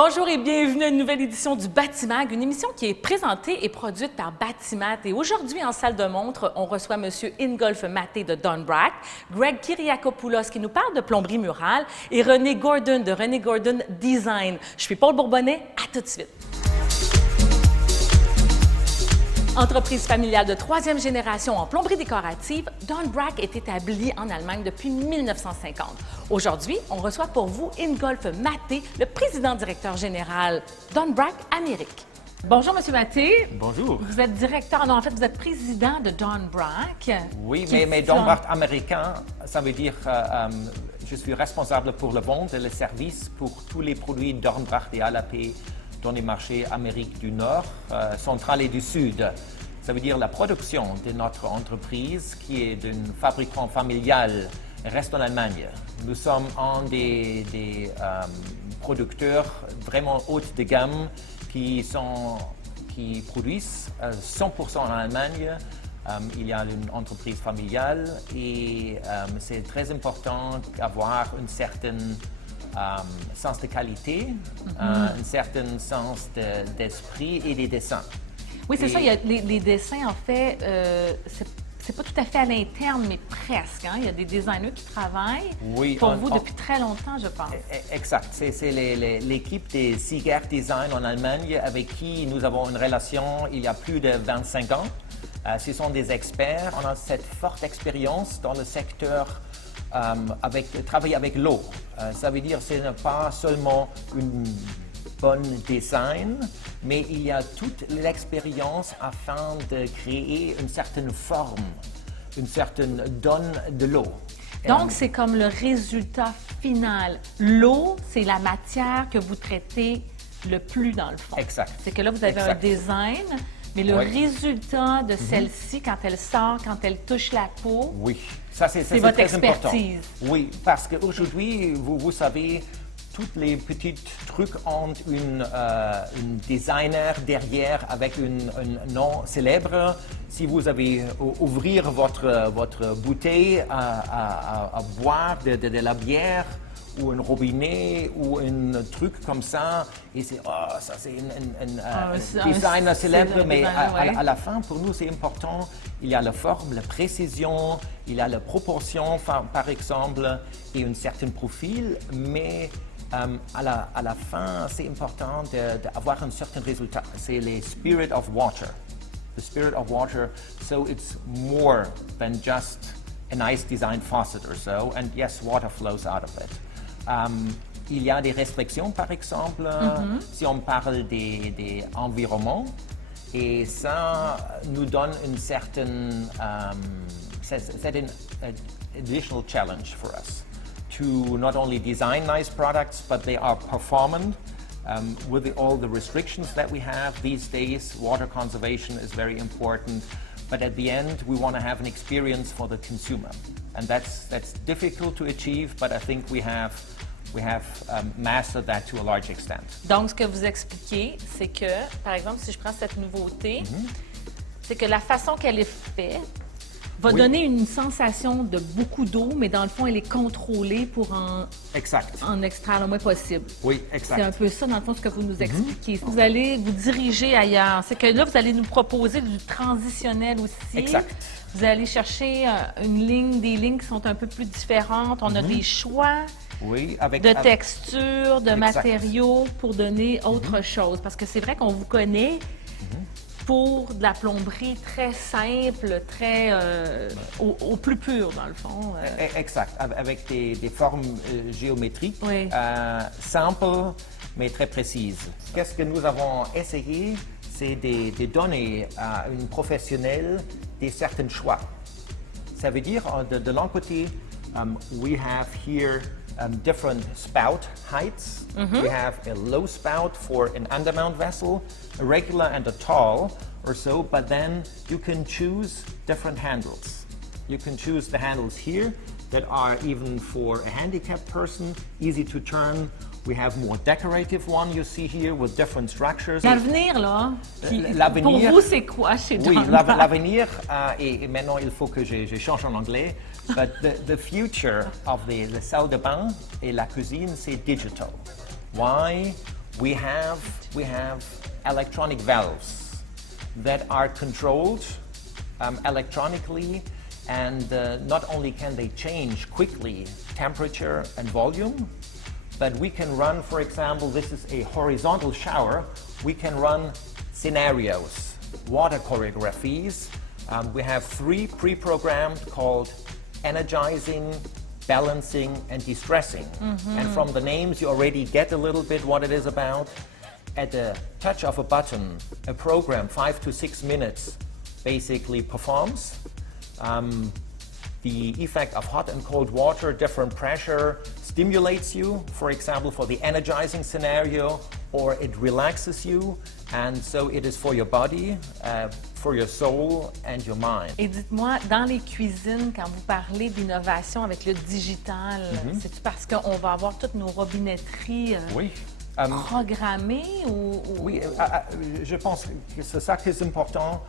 Bonjour et bienvenue à une nouvelle édition du Batimag, une émission qui est présentée et produite par Batimat. Et aujourd'hui, en salle de montre, on reçoit M. Ingolf Maté de Don Brack, Greg Kyriakopoulos qui nous parle de plomberie murale et René Gordon de René Gordon Design. Je suis Paul Bourbonnais, à tout de suite. Entreprise familiale de troisième génération en plomberie décorative, Don Brack est établie en Allemagne depuis 1950. Aujourd'hui, on reçoit pour vous Ingolf Maté, le président-directeur général Don Brack Amérique. Bonjour, M. Maté. Bonjour. Vous êtes directeur, non, en fait, vous êtes président de Don Brack. Oui, mais Don Brack américain, ça veut dire je suis responsable pour le vente et le service pour tous les produits Don Brack et ALAP dans les marchés Amérique du Nord, centrale et du Sud. Ça veut dire la production de notre entreprise, qui est d'un fabricant familial, reste en Allemagne. Nous sommes un des producteurs vraiment haut de gamme qui produisent 100% en Allemagne. Il y a une entreprise familiale et c'est très important d'avoir un certain sens de qualité, un certain sens d'esprit et des dessins. Oui, c'est ça. Il y a les dessins, en fait, c'est pas tout à fait à l'interne, mais presque. Hein? Il y a des designers qui travaillent pour vous depuis très longtemps, je pense. Exact. C'est l'équipe des Sieger Design en Allemagne avec qui nous avons une relation il y a plus de 25 ans. Ce sont des experts. On a cette forte expérience dans le secteur travailler avec l'eau. Ça veut dire que ce n'est pas seulement une bonne design, mais il y a toute l'expérience afin de créer une certaine forme, une certaine donne de l'eau. Donc, c'est comme le résultat final. L'eau, c'est la matière que vous traitez le plus dans le fond. Exact. C'est que là, vous avez un design, mais le résultat de celle-ci, quand elle sort, quand elle touche la peau, ça, c'est votre très expertise. Important. Oui, parce qu'aujourd'hui, vous savez, tous les petits trucs ont une designer derrière avec un nom célèbre. Si vous avez ouvrir votre bouteille à boire de la bière ou un robinet ou un truc comme ça, et c'est ça c'est un designer célèbre, mais à la fin, pour nous, c'est important. Il y a la forme, la précision, il y a la proportion, par exemple, et un certain profil, mais à la fin, c'est important d'avoir un certain résultat. C'est le spirit of water. The spirit of water, so it's more than just a nice design faucet or so, and yes, water flows out of it. Il y a des restrictions, par exemple, si on parle des environnements, et ça nous donne une certaine additional challenge for us to not only design nice products, but they are performant. With all the restrictions that we have these days, water conservation is very important. But at the end, we want to have an experience for the consumer, and that's difficult to achieve. But I think we have mastered that to a large extent. Donc, ce que vous expliquez, c'est que, par exemple, si je prends cette nouveauté, c'est que la façon qu'elle est faite va donner une sensation de beaucoup d'eau, mais dans le fond, elle est contrôlée pour en extraire le moins possible. Oui, exact. C'est un peu ça, dans le fond, ce que vous nous expliquez. Vous allez vous diriger ailleurs. C'est que là, vous allez nous proposer du transitionnel aussi. Exact. Vous allez chercher des lignes qui sont un peu plus différentes. On a des choix de textures, de matériaux pour donner autre chose. Parce que c'est vrai qu'on vous connaît pour de la plomberie très simple, très au plus pur, dans le fond. Exact, avec des formes géométriques, simples, mais très précises. Qu'est-ce que nous avons essayé, c'est de donner à une professionnelle des certains choix. Ça veut dire, de l'un côté, we have here different spout heights. We have a low spout for an undermount vessel, a regular and a tall or so, but then you can choose different handles. You can choose the handles here that are even for a handicapped person, easy to turn. We have more decorative one you see here with different structures. L'avenir, là, pour vous, c'est quoi chez Don Brack? Oui, l'avenir, et maintenant il faut que je change en anglais, but the future of the salle de bain et la cuisine, c'est digital. Why? we have electronic valves that are controlled electronically, and not only can they change quickly temperature and volume, but we can run, for example, this is a horizontal shower, we can run scenarios, water choreographies. We have 3 pre-programmed called energizing, balancing, and distressing. And from the names, you already get a little bit what it is about. At the touch of a button, a program, 5 to 6 minutes, basically performs. The effect of hot and cold water, different pressure, stimulates you, for example, for the energizing scenario, or it relaxes you, and so it is for your body, for your soul and your mind. Et dites-moi, dans les cuisines, quand vous parlez d'innovation avec le digital, c'est-tu parce qu'on va avoir toutes nos robinetteries programmées ou... Oui, je pense que c'est ça qui est important.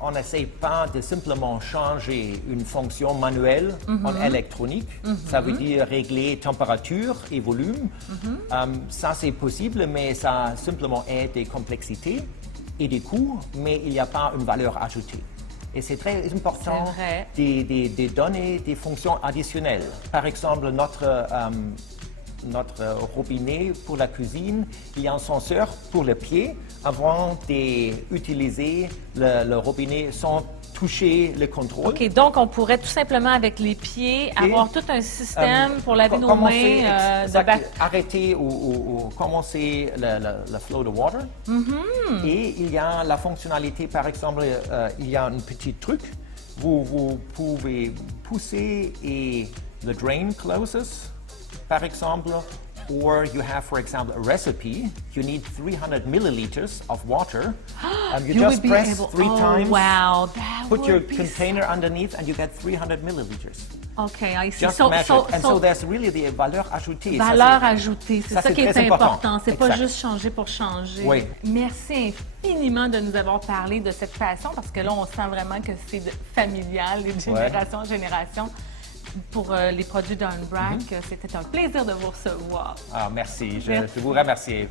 On n'essaie pas de simplement changer une fonction manuelle en électronique. Ça veut dire régler température et volume. Ça, c'est possible, mais ça simplement aide des complexités et des coûts, mais il n'y a pas une valeur ajoutée. Et c'est très important de donner des fonctions additionnelles. Par exemple, notre robinet pour la cuisine, il y a un senseur pour le pied avant d'utiliser le robinet sans toucher le contrôle. OK, donc on pourrait tout simplement avec les pieds avoir tout un système pour laver nos mains. Arrêter ou commencer le flow de water. Et il y a la fonctionnalité, par exemple, il y a un petit truc. Vous pouvez pousser et le drain closes. Par exemple, or you have, for example, a recipe. You need 300 milliliters of water. You just press 3 times. Wow, put your container underneath, and you get 300 milliliters. Okay, I see. Just measure. So there's really the valeur ajoutée. Valeur ajoutée, c'est ça qui est important. C'est pas Exact. juste changer pour changer. Oui. Merci infiniment de nous avoir parlé de cette façon, parce que là, on sent vraiment que c'est familial, et de génération en génération. Pour les produits d'Unbrack, c'était un plaisir de vous recevoir. Ah, merci. Je vous remercie.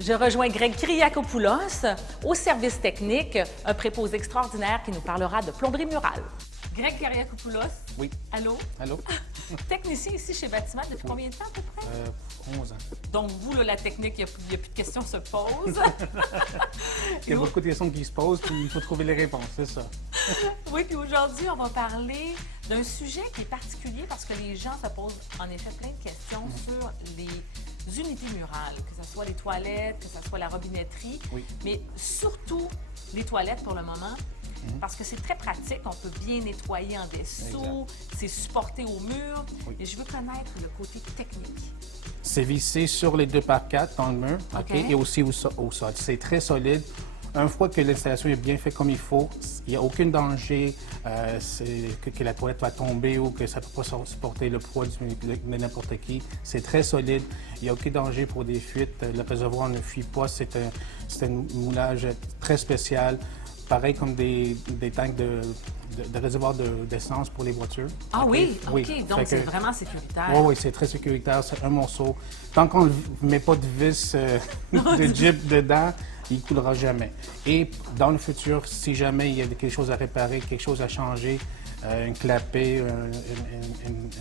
Je rejoins Greg Kyriakopoulos au service technique, un préposé extraordinaire qui nous parlera de plomberie murale. Greg Kyriakopoulos. Oui. Allô? Allô? Technicien ici chez Bâtiment depuis combien de temps à peu près? 11 ans. Donc, vous, là, la technique, il n'y a plus de questions se posent. Il y a beaucoup de questions qui se posent, puis il faut trouver les réponses, c'est ça. Oui, puis aujourd'hui, on va parler d'un sujet qui est particulier parce que les gens se posent en effet plein de questions sur les unités murales, que ce soit les toilettes, que ce soit la robinetterie, mais surtout les toilettes pour le moment. Parce que c'est très pratique, on peut bien nettoyer en dessous, c'est supporté au mur. Et je veux connaître le côté technique. C'est vissé sur les 2x4 dans le mur, et aussi au sol. C'est très solide. Une fois que l'installation est bien faite comme il faut, il n'y a aucun danger que la toilette va tomber ou que ça ne peut pas supporter le poids de n'importe qui. C'est très solide. Il n'y a aucun danger pour des fuites. Le réservoir ne fuit pas. C'est un moulage très spécial. Pareil comme des tanks de réservoir d'essence pour les voitures. Ah oui? OK. Donc, c'est vraiment sécuritaire. Oui, c'est très sécuritaire. C'est un morceau. Tant qu'on ne met pas de vis de Jeep dedans, il ne coulera jamais. Et dans le futur, si jamais il y a quelque chose à réparer, quelque chose à changer, un clapet,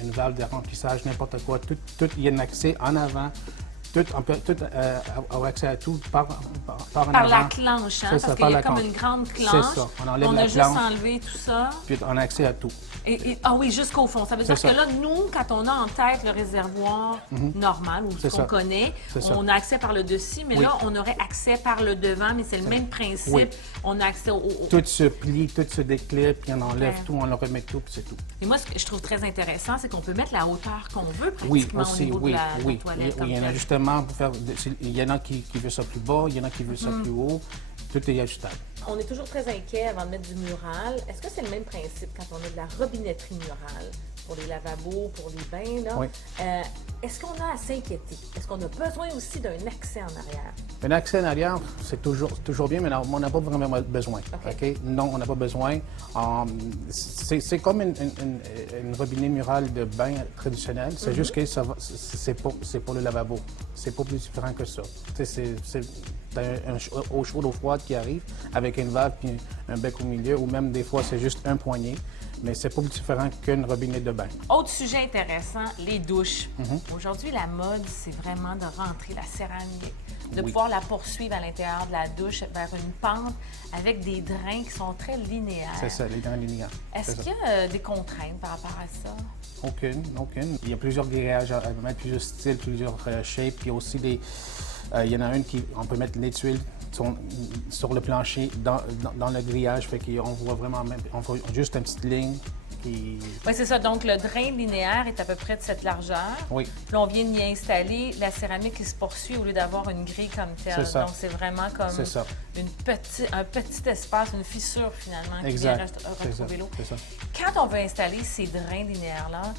une valve de remplissage, n'importe quoi, il y a un accès en avant. On peut avoir accès à tout par en avant. Par la clenche, hein? Parce qu'il y a comme une grande clenche. C'est ça. On enlève la planche. On a juste enlevé tout ça. Puis on a accès à tout. Ah oui, jusqu'au fond. Ça veut dire que là, nous, quand on a en tête le réservoir normal, ou ce qu'on connaît, on a accès par le dessus, mais là, on aurait accès par le devant, mais c'est le même principe. Oui. On a accès au... Tout se plie, tout se déclipse, puis on enlève tout, on le remet tout, puis c'est tout. Et moi, ce que je trouve très intéressant, c'est qu'on peut mettre la hauteur qu'on veut pratiquement au niveau de la toilette. Oui, il y en a justement pour faire... Il y en a qui veulent ça plus bas, il y en a qui veulent ça plus haut. Tout est ajustable. On est toujours très inquiet avant de mettre du mural. Est-ce que c'est le même principe quand on a de la robinetterie murale? pour les lavabos, pour les bains, là. Oui. Est-ce qu'on a à s'inquiéter? Est-ce qu'on a besoin aussi d'un accès en arrière? Un accès en arrière, c'est toujours bien, mais on n'a pas vraiment besoin. Okay? Non, on n'a pas besoin. C'est comme une robinet mural de bain traditionnel. C'est juste que c'est pour le lavabo. C'est pas plus différent que ça. C'est un eau chaude, eau froide qui arrive avec une valve puis un bec au milieu, ou même des fois, c'est juste un poignet. Mais c'est pas plus différent qu'une robinet de bain. Autre sujet intéressant, les douches. Aujourd'hui, la mode, c'est vraiment de rentrer la céramique, de pouvoir la poursuivre à l'intérieur de la douche vers une pente avec des drains qui sont très linéaires. C'est ça, les drains linéaires. Est-ce qu'il y a des contraintes par rapport à ça? Aucune. Il y a plusieurs grillages à mettre, plusieurs styles, plusieurs shapes. Puis il y a aussi il y en a une on peut mettre les tuiles sur le plancher, dans le grillage, fait qu'on voit vraiment on voit juste une petite ligne qui... Oui, c'est ça. Donc, le drain linéaire est à peu près de cette largeur. Oui. Puis on vient d'y installer la céramique qui se poursuit au lieu d'avoir une grille comme telle. C'est ça. Donc, c'est vraiment comme un petit espace, une fissure, finalement, qui vient retrouver l'eau. Quand on veut installer ces drains linéaires-là,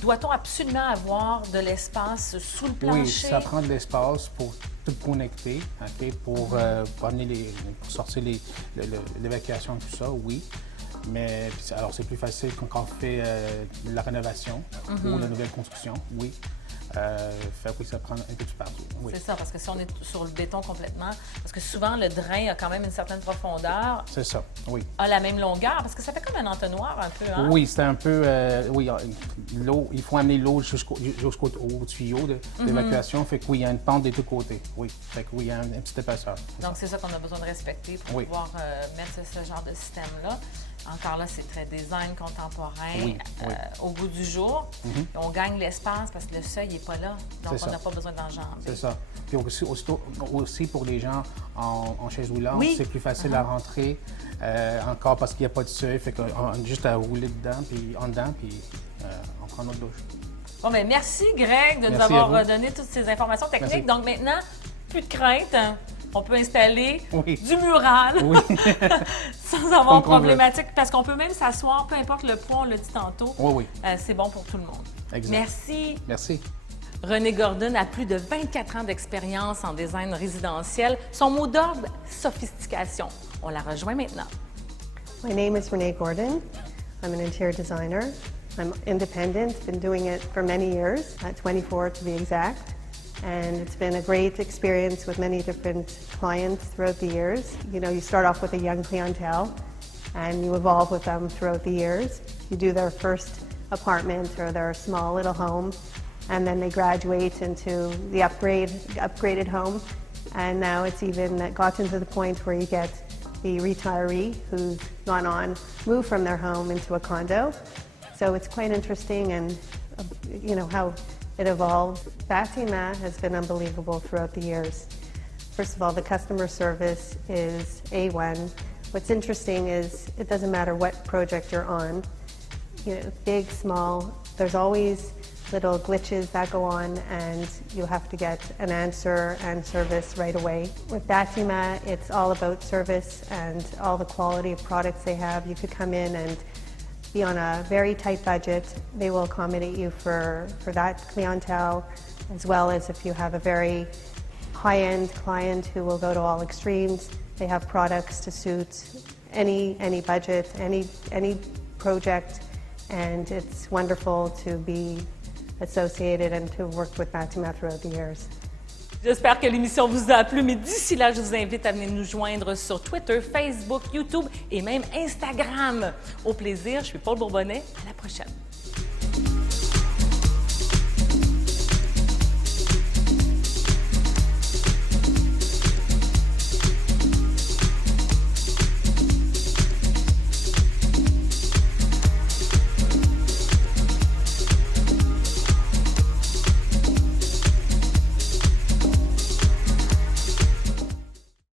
doit-on absolument avoir de l'espace sous le plancher? Oui, ça prend de l'espace pour tout connecter, pour sortir l'évacuation, tout ça, oui. Mais alors, c'est plus facile quand on fait la rénovation ou la nouvelle construction, oui. Ça prend un peu de partout. Oui. C'est ça, parce que si on est sur le béton complètement, parce que souvent le drain a quand même une certaine profondeur. C'est ça, oui. A la même longueur, parce que ça fait comme un entonnoir un peu, hein? Oui, c'est un peu, l'eau, il faut amener l'eau jusqu'au tuyau d'évacuation, fait que oui, il y a une pente des deux côtés, oui. Fait que oui, il y a un petit épaisseur. Donc c'est ça qu'on a besoin de respecter pour pouvoir mettre ce genre de système-là. Encore là, c'est très design contemporain, au goût du jour. On gagne l'espace parce que le seuil n'est pas là, donc on n'a pas besoin d'enjamber. C'est ça. Puis aussi pour les gens en chaise roulante, c'est plus facile à rentrer, encore parce qu'il n'y a pas de seuil, fait qu'on a juste à rouler dedans, puis on prend notre douche. Bon, bien, merci Greg de nous avoir donné toutes ces informations techniques. Donc maintenant, plus de crainte. On peut installer du mural sans avoir de problématique, parce qu'on peut même s'asseoir, peu importe le poids, on l'a dit tantôt. C'est bon pour tout le monde. Exact. Merci. Merci. René Gordon a plus de 24 ans d'expérience en design résidentiel. Son mot d'ordre, sophistication. On la rejoint maintenant. My name is Renee Gordon. I'm an interior designer. I'm independent, been doing it for many years, 24 to be exact. And it's been a great experience with many different clients throughout the years. You know, you start off with a young clientele and you evolve with them throughout the years. You do their first apartment or their small little home, and then they graduate into the upgraded home. And now it's even gotten to the point where you get the retiree who's gone on, moved from their home into a condo. So it's quite interesting, and you know how it evolved. Bâtiment has been unbelievable throughout the years. First of all, the customer service is A1. What's interesting is it doesn't matter what project you're on, you know, big, small, there's always little glitches that go on, and you have to get an answer and service right away. With Bâtiment, it's all about service and all the quality of products they have. You could come in and be on a very tight budget. They will accommodate you for that clientele, as well as if you have a very high-end client who will go to all extremes. They have products to suit any budget, any project, and it's wonderful to be associated and to work with Bâtiment throughout the years. J'espère que l'émission vous a plu, mais d'ici là, je vous invite à venir nous joindre sur Twitter, Facebook, YouTube et même Instagram. Au plaisir, je suis Paul Bourbonnais. À la prochaine.